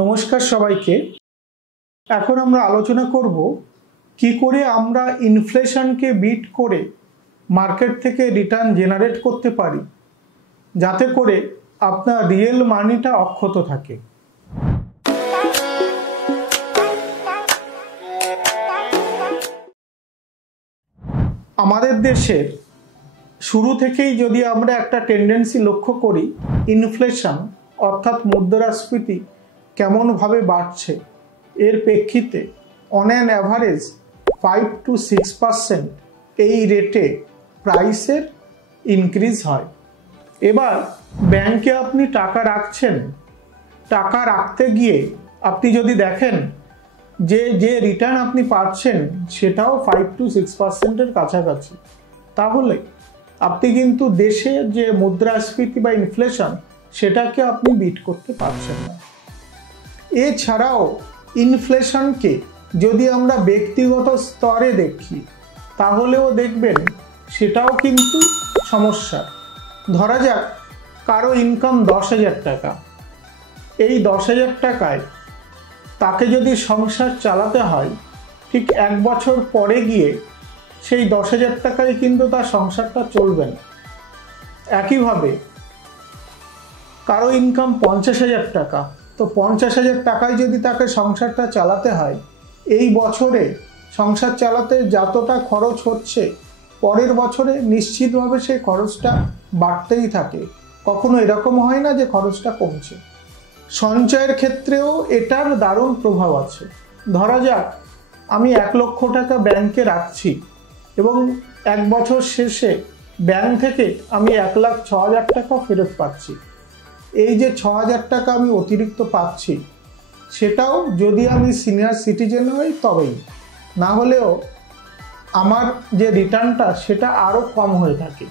নমস্কার সবাইকে। এখন আমরা আলোচনা করব কি করে আমরা ইনফ্লেশনকে বিট করে মার্কেট থেকে রিটার্ন জেনারেট করতে পারি, যাতে করে আপনার রিয়েল মানিটা অক্ষত থাকে। আমাদের দেশের শুরু থেকেই যদি আমরা একটা টেন্ডেন্সি লক্ষ্য করি, ইনফ্লেশন অর্থাৎ মুদ্রাস্ফীতি কেমনভাবে বাড়ছে, এর প্রেক্ষিতে অন অ্যান অ্যাভারেজ 5 to 6% এই রেটে প্রাইসের ইনক্রিজ হয়। এবার ব্যাংকে আপনি টাকা রাখছেন, টাকা রাখতে গিয়ে আপনি যদি দেখেন যে রিটার্ন আপনি পাচ্ছেন সেটাও 5 to 6%-এর কাছাকাছি, তাহলে আপনি কিন্তু দেশের যে মুদ্রাস্ফীতি বা ইনফ্লেশন সেটাকে আপনি বিট করতে পারছেন না। এছাড়াও ইনফ্লেশনকে যদি আমরা ব্যক্তিগত স্তরে দেখি, তাহলেও দেখবেন সেটাও কিন্তু সমস্যা। ধরা যাক কারো ইনকাম 10,000 টাকা, এই 10,000 টাকায় তাকে যদি সংসার চালাতে হয়, ঠিক 1 বছর পরে গিয়ে সেই 10,000 টাকায় কিন্তু তার সংসারটা চলবে না। একইভাবে কারো ইনকাম 50,000 টাকা, তো 50,000 টাকায় যদি তাকে সংসারটা চালাতে হয়, এই বছরে সংসার চালাতে যতটা খরচ হচ্ছে, পরের বছরে নিশ্চিতভাবে সেই খরচটা বাড়তেই থাকে, কখনো এরকম হয় না যে খরচটা কমছে। সঞ্চয়ের ক্ষেত্রেও এটার দারুণ প্রভাব আছে। ধরা যাক আমি 1 লক্ষ টাকা ব্যাংকে রাখছি এবং 1 বছর শেষে ব্যাংক থেকে আমি 1,06,000 টাকা ফেরত পাচ্ছি। এই যে 6,000 টাকা আমি অতিরিক্ত পাচ্ছি, সেটাও যদি আমি সিনিয়র সিটিজেন হই তবেই, না হলেও আমার যে রিটার্নটা সেটা আরও কম হয়ে থাকে।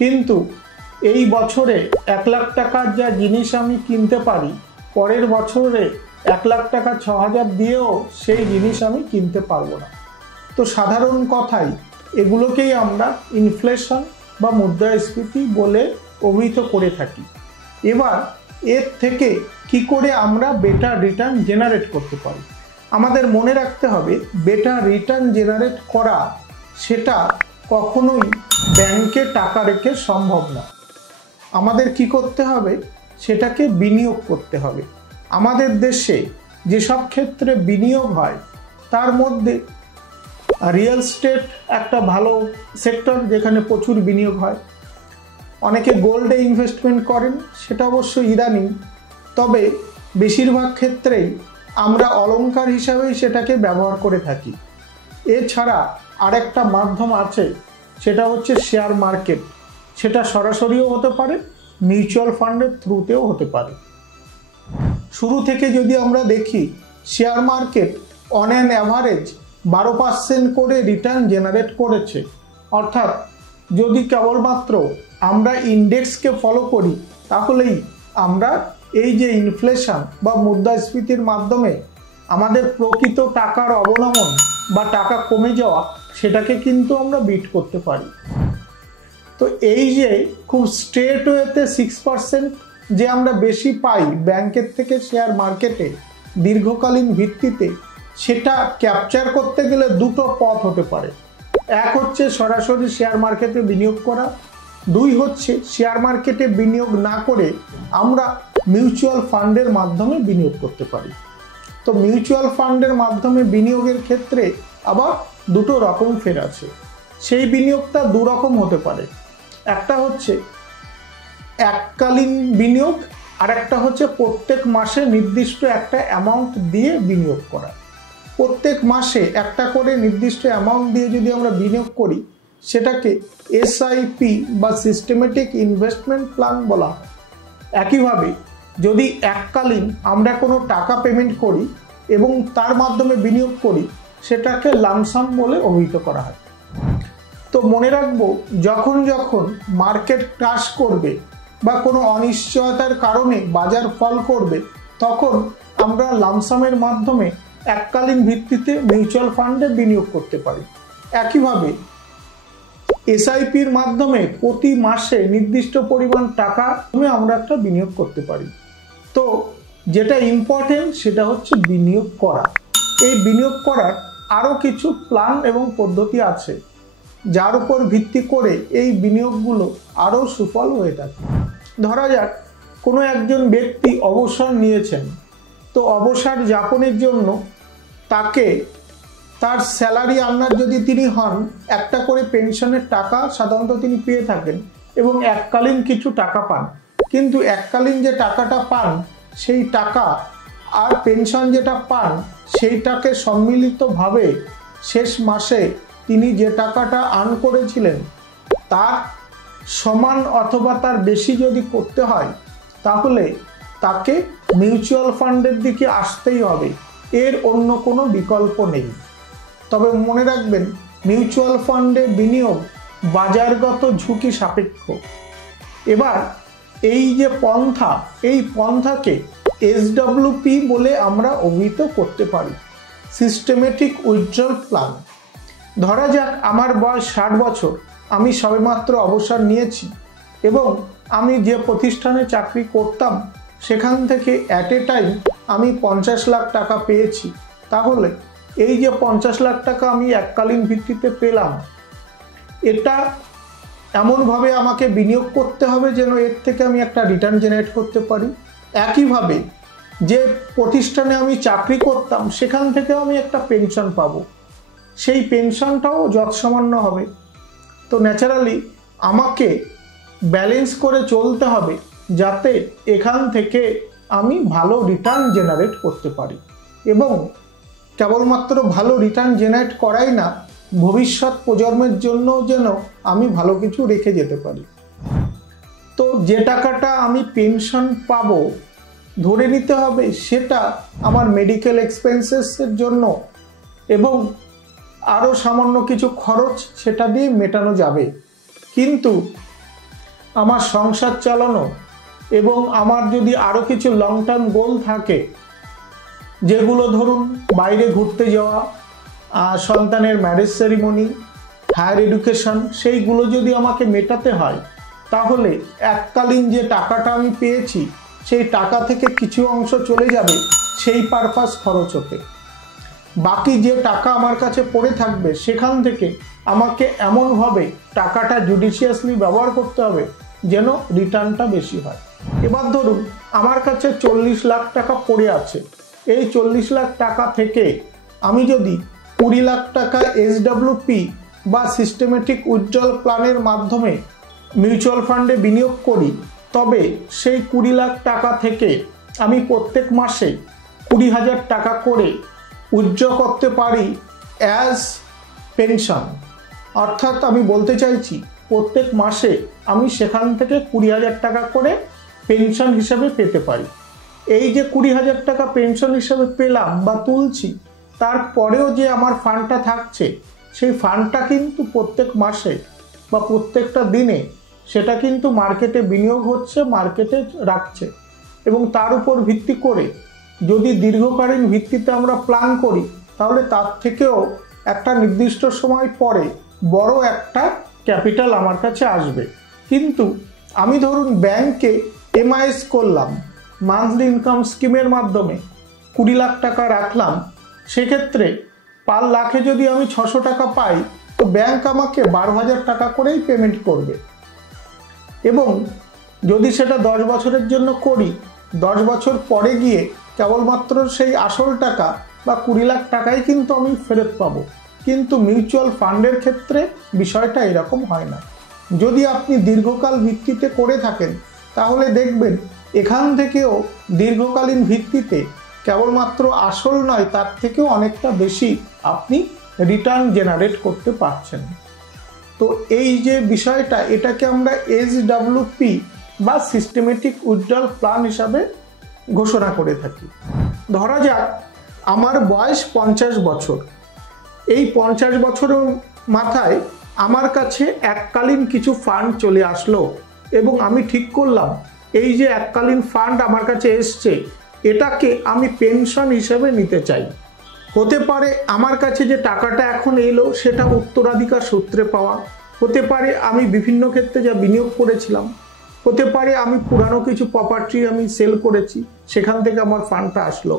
কিন্তু এই বছরে 1 লাখ টাকার যা জিনিস আমি কিনতে পারি, পরের বছরে 1 লাখ টাকা 6,000 দিয়েও সেই জিনিস আমি কিনতে পারবো না। তো সাধারণ কথায় এগুলোকেই আমরা ইনফ্লেশন বা মুদ্রাস্ফীতি বলে অভিহিত করে থাকি। এবার এর থেকে কি করে আমরা বেটার রিটার্ন জেনারেট করতে পারি? আমাদের মনে রাখতে হবে, বেটার রিটার্ন জেনারেট করা সেটা কখনোই ব্যাংকে টাকা রেখে সম্ভব না। আমাদের কি করতে হবে? সেটাকে বিনিয়োগ করতে হবে। আমাদের দেশে যেসব ক্ষেত্রে বিনিয়োগ হয়, তার মধ্যে রিয়েল এস্টেট একটা ভালো সেক্টর যেখানে প্রচুর বিনিয়োগ হয়। অনেকে গোল্ডে ইনভেস্টমেন্ট করেন, সেটা অবশ্য ইদানিং, তবে বেশিরভাগ ক্ষেত্রেই আমরা অলংকার হিসাবেই সেটাকে ব্যবহার করে থাকি। এছাড়া আরেকটা মাধ্যম আছে, সেটা হচ্ছে শেয়ার মার্কেট। সেটা সরাসরিও হতে পারে, মিউচুয়াল ফান্ডের থ্রুতেও হতে পারে। শুরু থেকে যদি আমরা দেখি, share market on an average 12% করে রিটার্ন জেনারেট করেছে। অর্থাৎ যদি কেবলমাত্র আমরা ইন্ডেক্সকে ফলো করি, তাহলেই আমরা এই যে ইনফ্লেশন বা মুদ্রাস্ফীতির মাধ্যমে আমাদের প্রকৃত টাকার অবনমন বা টাকা কমে যাওয়া, সেটাকে কিন্তু আমরা বিট করতে পারি। তো এই যে খুব স্ট্রেট ওয়েতে 6% যে আমরা বেশি পাই ব্যাংকের থেকে শেয়ার মার্কেটে দীর্ঘকালীন ভিত্তিতে, সেটা ক্যাপচার করতে গেলে দুটো পথ হতে পারে। এক হচ্ছে সরাসরি শেয়ার মার্কেটে বিনিয়োগ করা, 2 হচ্ছে শেয়ার মার্কেটে বিনিয়োগ না করে আমরা মিউচুয়াল ফান্ডের মাধ্যমে বিনিয়োগ করতে পারি। তো মিউচুয়াল ফান্ডের মাধ্যমে বিনিয়োগের ক্ষেত্রে আবার দুটো রকম ফের আছে। সেই বিনিয়োগটা 2 রকম হতে পারে। একটা হচ্ছে এককালীন বিনিয়োগ, আর একটা হচ্ছে প্রত্যেক মাসে নির্দিষ্ট একটা অ্যামাউন্ট দিয়ে বিনিয়োগ করা। প্রত্যেক মাসে একটা করে নির্দিষ্ট অ্যামাউন্ট দিয়ে যদি আমরা বিনিয়োগ করি, সেটাকে এসআইপি বা সিস্টেমেটিক ইনভেস্টমেন্ট প্ল্যান বলা হয়। একইভাবে যদি এককালীন আমরা কোনো টাকা পেমেন্ট করি এবং তার মাধ্যমে বিনিয়োগ করি, সেটাকে লামসাম বলে অভিহিত করা হয়। তো মনে রাখবো, যখন যখন মার্কেট ক্রাশ করবে বা কোনো অনিশ্চয়তার কারণে বাজার ফল করবে, তখন আমরা লামসামের মাধ্যমে এককালীন ভিত্তিতে মিউচুয়াল ফান্ডে বিনিয়োগ করতে পারি। একইভাবে এসআইপির মাধ্যমে প্রতি মাসে নির্দিষ্ট পরিমাণ টাকা আমরা একটা বিনিয়োগ করতে পারি। তো যেটা ইম্পর্টেন্ট সেটা হচ্ছে বিনিয়োগ করা। এই বিনিয়োগ করার আরও কিছু প্ল্যান এবং পদ্ধতি আছে, যার উপর ভিত্তি করে এই বিনিয়োগগুলো আরও সুফল হয়ে থাকে। ধরা যাক কোনো একজন ব্যক্তি অবসর নিয়েছেন, তো অবসর যাপনের জন্য তাকে তার স্যালারি আর্নার যদি তিনি হন, একটা করে পেনশনের টাকা সাধারণত তিনি পেয়ে থাকেন এবং এককালীন কিছু টাকা পান। কিন্তু এককালীন যে টাকাটা পান সেই টাকা আর পেনশন যেটা পান সেইটাকে সম্মিলিতভাবে শেষ মাসে তিনি যে টাকাটা আর্ন করেছিলেন তার সমান অথবা তার বেশি যদি করতে হয়, তাহলে তাকে মিউচুয়াল ফান্ডের দিকে আসতেই হবে, এর অন্য কোনো বিকল্প নেই। তবে মনে রাখবেন, মিউচুয়াল ফান্ডে বিনিয়োগ বাজারগত ঝুঁকি সাপেক্ষ। এবার এই যে পন্থা, এই পন্থাকে SWP বলে আমরা অভিহিত করতে পারি, সিস্টেমেটিক উইথড্রল প্ল্যান। ধরা যাক আমার বয়স 60 বছর, আমি সবেমাত্র অবসর নিয়েছি এবং আমি যে প্রতিষ্ঠানে চাকরি করতাম সেখান থেকে অ্যাট এ টাইম আমি 50 লাখ টাকা পেয়েছি। তাহলে এই যে 50 লাখ টাকা আমি এককালীন ভিত্তিতে পেলাম, এটা এমনভাবে আমাকে বিনিয়োগ করতে হবে যেন এর থেকে আমি একটা রিটার্ন জেনারেট করতে পারি। একইভাবে যে প্রতিষ্ঠানে আমি চাকরি করতাম সেখান থেকেও আমি একটা পেনশন পাবো, সেই পেনশনটাও যৎসামান্য হবে। তো ন্যাচারালি আমাকে ব্যালেন্স করে চলতে হবে যাতে এখান থেকে আমি ভালো রিটার্ন জেনারেট করতে পারি, এবং কেবলমাত্র ভালো রিটার্ন জেনারেট করাই না, ভবিষ্যৎ প্রজন্মের জন্য যেন আমি ভালো কিছু রেখে যেতে পারি। তো যে টাকাটা আমি পেনশন পাবো, ধরে নিতে হবে সেটা আমার মেডিকেল এক্সপেন্সেসের জন্য এবং আরও সামান্য কিছু খরচ সেটা দিয়ে মেটানো যাবে। কিন্তু আমার সংসার চালানো এবং আমার যদি আরও কিছু লং টার্ম গোল থাকে, যেগুলো ধরুন বাইরে ঘুরতে যাওয়া, সন্তানের ম্যারেজ সেরিমনি, হায়ার এডুকেশন, সেইগুলো যদি আমাকে মেটাতে হয়, তাহলে এককালীন যে টাকাটা আমি পেয়েছি সেই টাকা থেকে কিছু অংশ চলে যাবে সেই পারপাস খরচ হতে। বাকি যে টাকা আমার কাছে পড়ে থাকবে সেখান থেকে আমাকে এমনভাবে টাকাটা জুডিশিয়াসলি ব্যবহার করতে হবে যেন রিটার্নটা বেশি হয়। এবার ধরুন আমার কাছে 40 লাখ টাকা পড়ে আছে, এই 40 লাখ টাকা থেকে আমি যদি 20 লাখ টাকা SWP বা সিস্টেমেটিক উইথড্রল প্ল্যানের মাধ্যমে মিউচুয়াল ফান্ডে বিনিয়োগ করি, তবে সেই 20 লাখ টাকা থেকে আমি প্রত্যেক মাসে 20,000 টাকা করে উইথড্র করতে পারি অ্যাজ পেনশন। অর্থাৎ আমি বলতে চাইছি প্রত্যেক মাসে আমি সেখান থেকে 20,000 টাকা করে পেনশন হিসাবে পেতে পারি। এই যে 20,000 টাকা পেনশন হিসাবে পেলাম বা তুলছি, তারপরেও যে আমার ফান্ডটা থাকছে সেই ফান্ডটা কিন্তু প্রত্যেক মাসে বা প্রত্যেকটা দিনে সেটা কিন্তু মার্কেটে বিনিয়োগ হচ্ছে, মার্কেটে রাখছে, এবং তার উপর ভিত্তি করে যদি দীর্ঘকালীন ভিত্তিতে আমরা প্ল্যান করি তাহলে তার থেকেও একটা নির্দিষ্ট সময় পরে বড় একটা ক্যাপিটাল আমার কাছে আসবে। কিন্তু আমি ধরুন ব্যাংকে MIS করলাম, মান্থলি ইনকাম স্কিমের মাধ্যমে 20 লাখ টাকা রাখলাম, সেক্ষেত্রে পার লাখে যদি আমি 600 টাকা পাই, তো ব্যাংক আমাকে 12,000 টাকা করেই পেমেন্ট করবে। এবং যদি সেটা 10 বছরের জন্য করি, 10 বছর পরে গিয়ে কেবলমাত্র সেই আসল টাকা বা 20 লাখ টাকাই কিন্তু আমি ফেরত পাবো। কিন্তু মিউচুয়াল ফান্ডের ক্ষেত্রে বিষয়টা এরকম হয় না। যদি আপনি দীর্ঘকাল ভিত্তিতে করে থাকেন তাহলে দেখবেন এখান থেকেও দীর্ঘকালীন ভিত্তিতে কেবলমাত্র আসল নয়, তার থেকেও অনেকটা বেশি আপনি রিটার্ন জেনারেট করতে পারছেন। তো এই যে বিষয়টা, এটাকে আমরা SWP বা সিস্টেমেটিক উইথড্রল প্ল্যান হিসাবে ঘোষণা করে থাকি। ধরা যাক আমার বয়স 50 বছর, এই 50 বছরের মাথায় আমার কাছে এককালীন কিছু ফান্ড চলে আসলো এবং আমি ঠিক করলাম এই যে এককালীন ফান্ড আমার কাছে এসছে এটাকে আমি পেনশন হিসেবে নিতে চাই। হতে পারে আমার কাছে যে টাকাটা এখন এলো সেটা উত্তরাধিকার সূত্রে পাওয়া, হতে পারে আমি বিভিন্ন ক্ষেত্রে যা বিনিয়োগ করেছিলাম হতে পারে আমি পুরানো কিছু প্রপার্টি আমি সেল করেছি, সেখান থেকে আমার ফান্ডটা আসলো।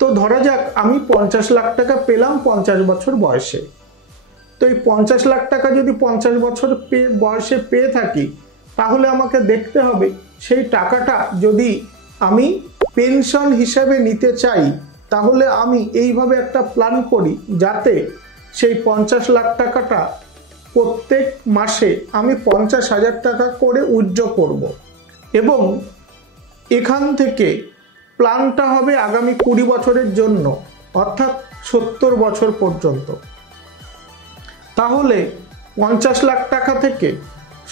তো ধরা যাক আমি 50 লাখ টাকা পেলাম 50 বছর বয়সে। তো এই 50 লাখ টাকা যদি 50 বছর বয়সে পেয়ে থাকি, তাহলে আমাকে দেখতে হবে সেই টাকাটা যদি আমি পেনশন হিসেবে নিতে চাই, তাহলে আমি এইভাবে একটা প্ল্যান করি যাতে সেই 50 লাখ টাকাটা প্রত্যেক মাসে আমি 50,000 টাকা করে উইথড্র করব। এবং এখান থেকে প্ল্যানটা হবে আগামী 20 বছরের জন্য, অর্থাৎ 70 বছর পর্যন্ত। তাহলে 50 লাখ টাকা থেকে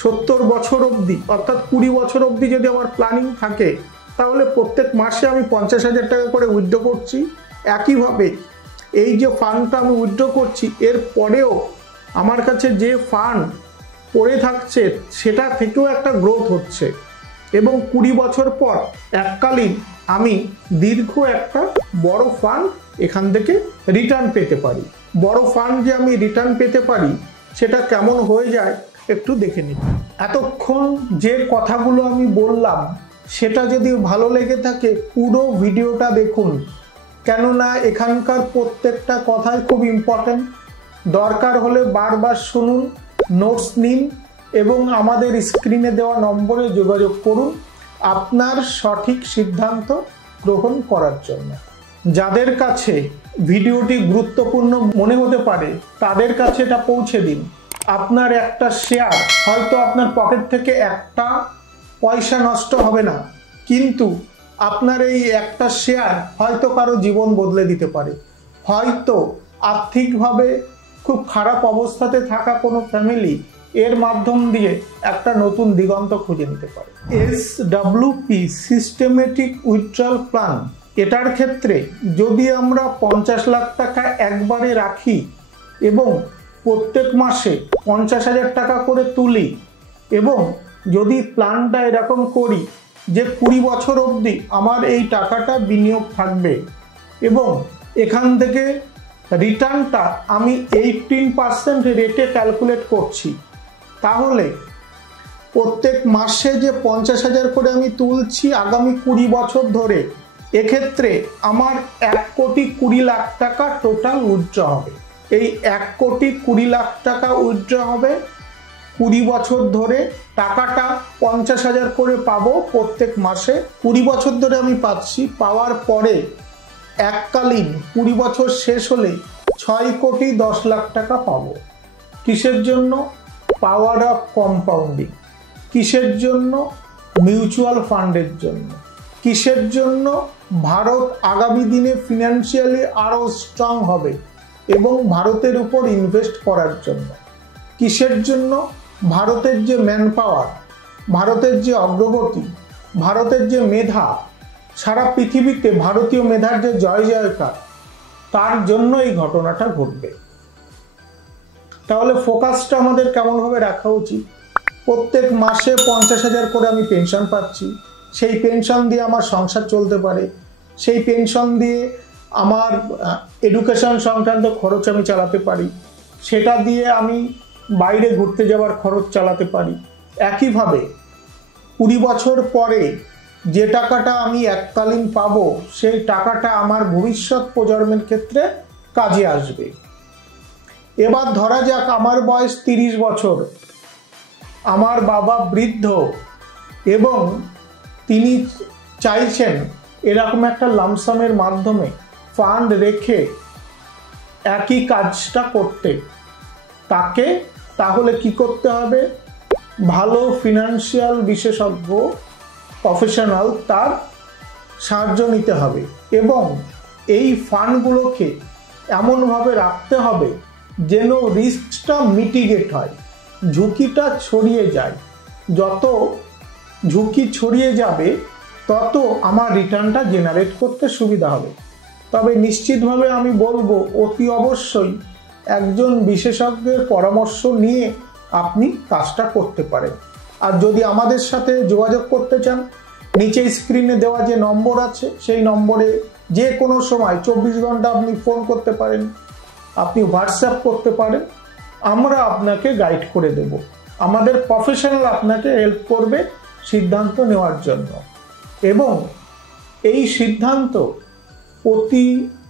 70 বছর অবধি, অর্থাৎ 20 বছর অবধি যদি আমার প্ল্যানিং থাকে, তাহলে প্রত্যেক মাসে আমি 50,000 টাকা করে উইথড্র করছি। একইভাবে এই যে ফান্ডটা আমি উইথড্র করছি, এর পরেও আমার কাছে যে ফান্ড পড়ে থাকছে সেটা থেকেও একটা গ্রোথ হচ্ছে, এবং 20 বছর পর এককালীন আমি দীর্ঘ একটা বড় ফান্ড এখান থেকে রিটার্ন পেতে পারি। বড় ফান্ড যে আমি রিটার্ন পেতে পারি সেটা কেমন হয়ে যায় একটু দেখে নিই। এতক্ষণ যে কথাগুলো আমি বললাম সেটা যদি ভালো লেগে থাকে পুরো ভিডিওটা দেখুন, কেননা এখানকার প্রত্যেকটা কথাই খুব ইম্পর্টেন্ট। দরকার হলে বারবার শুনুন, নোটস নিন এবং আমাদের স্ক্রিনে দেওয়া নম্বরে যোগাযোগ করুন আপনার সঠিক সিদ্ধান্ত গ্রহণ করার জন্য। যাদের কাছে ভিডিওটি গুরুত্বপূর্ণ মনে হতে পারে তাদের কাছে এটা পৌঁছে দিন। আপনার একটা শেয়ার হয়তো আপনার পকেট থেকে একটা পয়সা নষ্ট হবে না, কিন্তু আপনার এই একটা শেয়ার হয়তো কারো জীবন বদলে দিতে পারে। হয়তো আর্থিকভাবে খুব খারাপ অবস্থাতে থাকা কোনো ফ্যামিলি এর মাধ্যম দিয়ে একটা নতুন দিগন্ত খুঁজে নিতে পারে। SWP সিস্টেমেটিক উইথড্রয়াল প্ল্যান, এটার ক্ষেত্রে যদি আমরা 50 লাখ টাকা একবারে রাখি এবং প্রত্যেক মাসে 50,000 টাকা করে তুলি, এবং যদি প্ল্যানটা এরকম করি যে 20 বছর অবধি আমার এই টাকাটা বিনিয়োগ থাকবে এবং এখান থেকে রিটার্নটা আমি 18% রেটে ক্যালকুলেট করছি, তাহলে প্রত্যেক মাসে যে 50,000 করে আমি তুলছি আগামী 20 বছর ধরে, এক্ষেত্রে আমার 1,20,00,000 টাকা টোটাল উইথড্র হবে। এই 1,20,00,000 টাকা উইথড্র হবে 20 বছর ধরে। টাকাটা 50,000 করে পাবো প্রত্যেক মাসে, 20 বছর ধরে আমি পাচ্ছি। পাওয়ার পরে এককালীন 20 বছর শেষ হলে 6,10,00,000 টাকা পাবো। কিসের জন্য? Power of compounding. কিসের জন্য? মিউচুয়াল ফান্ডের জন্য। কিসের জন্য? ভারত আগামী দিনে ফিনান্সিয়ালি আরও স্ট্রং হবে এবং ভারতের উপর ইনভেস্ট করার জন্য। কিসের জন্য? ভারতের যে ম্যান পাওয়ার, ভারতের যে অগ্রগতি, ভারতের যে মেধা, সারা পৃথিবীতে ভারতীয় মেধার যে জয় জয়কার, তার জন্য এই ঘটনাটা ঘটবে। তাহলে ফোকাসটা আমাদের কেমনভাবে রাখা উচিত? প্রত্যেক মাসে 50,000 করে আমি পেনশন পাচ্ছি, সেই পেনশন দিয়ে আমার সংসার চলতে পারে, সেই পেনশন দিয়ে আমার এডুকেশন সংক্রান্ত খরচ আমি চালাতে পারি, সেটা দিয়ে আমি বাইরে ঘুরতে যাওয়ার খরচ চালাতে পারি। একইভাবে 20 বছর পরে যে টাকাটা আমি এককালীন পাবো, সেই টাকাটা আমার ভবিষ্যৎ প্রজন্মের ক্ষেত্রে কাজে আসবে। এবার ধরা যাক আমার বয়স 30 বছর, আমার বাবা বৃদ্ধ এবং তিনি চাইছেন এরকম একটা লামসামের মাধ্যমে ফান্ড রেখে একই কাজটা করতে। তাকে তাহলে কি করতে হবে? ভালো ফিনান্সিয়াল বিশেষজ্ঞ, প্রফেশনাল, তার সাহায্য নিতে হবে এবং এই ফান্ডগুলোকে এমনভাবে রাখতে হবে যেন রিস্কটা মিটিগেট হয়, ঝুঁকিটা ছড়িয়ে যায়। যত ঝুঁকি ছড়িয়ে যাবে তত আমার রিটার্নটা জেনারেট করতে সুবিধা হবে। তবে নিশ্চিতভাবে আমি বলবো অতি অবশ্যই একজন বিশেষজ্ঞের পরামর্শ নিয়ে আপনি কাজটা করতে পারেন। আর যদি আমাদের সাথে যোগাযোগ করতে চান, নিচে স্ক্রিনে দেওয়া যে নম্বর আছে সেই নম্বরে যে কোনো সময় 24 ঘন্টা আপনি ফোন করতে পারেন, আপনি হোয়াটসঅ্যাপ করতে পারেন, আমরা আপনাকে গাইড করে দেব। আমাদের প্রফেশনাল আপনাকে হেল্প করবে সিদ্ধান্ত নেওয়ার জন্য। এবং এই সিদ্ধান্ত প্রতি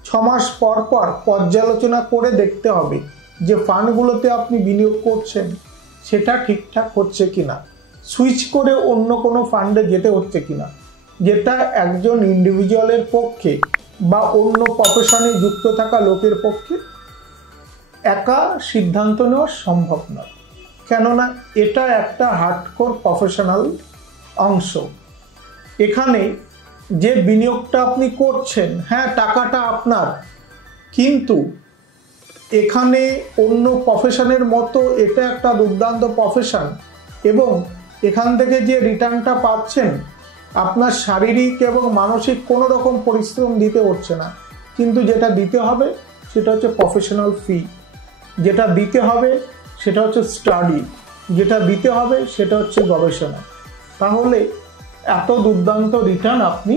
6 মাস পর পর পর্যালোচনা করে দেখতে হবে যে ফান্ডগুলোতে আপনি বিনিয়োগ করছেন সেটা ঠিকঠাক হচ্ছে কিনা, সুইচ করে অন্য কোনো ফান্ডে যেতে হচ্ছে কিনা, যেটা একজন ইন্ডিভিজুয়ালের পক্ষে বা অন্য প্রফেশনে যুক্ত থাকা লোকের পক্ষে একা সিদ্ধান্ত নেওয়া সম্ভব নয়। কেননা এটা একটা হার্ডকোর প্রফেশনাল অংশ। এখানে যে বিনিয়োগটা আপনি করছেন, হ্যাঁ টাকাটা আপনার, কিন্তু এখানে অন্য প্রফেশনের মতো এটা একটা দুর্দান্ত প্রফেশন এবং এখান থেকে যে রিটার্নটা পাচ্ছেন আপনার শারীরিক এবং মানসিক কোনো রকম পরিশ্রম দিতে হচ্ছে না, কিন্তু যেটা দিতে হবে সেটা হচ্ছে প্রফেশনাল ফি, যেটা দিতে হবে সেটা হচ্ছে স্টাডি, যেটা দিতে হবে সেটা হচ্ছে গবেষণা। তাহলে এত দুর্দান্ত রিটার্ন আপনি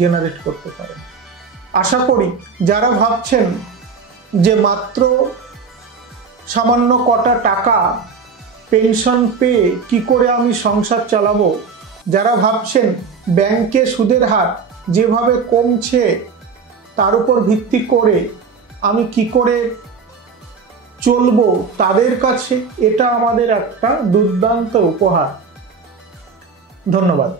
জেনারেট করতে পারেন। আশা করি যারা ভাবছেন যে মাত্র সামান্য কটা টাকা পেনশন পেয়ে কি করে আমি সংসার চালাবো, যারা ভাবছেন ব্যাংকে সুদের হার যেভাবে কমছে তার উপর ভিত্তি করে আমি কি করে চলবো, তাদের কাছে এটা আমাদের একটা দুর্দান্ত উপহার। ধন্যবাদ।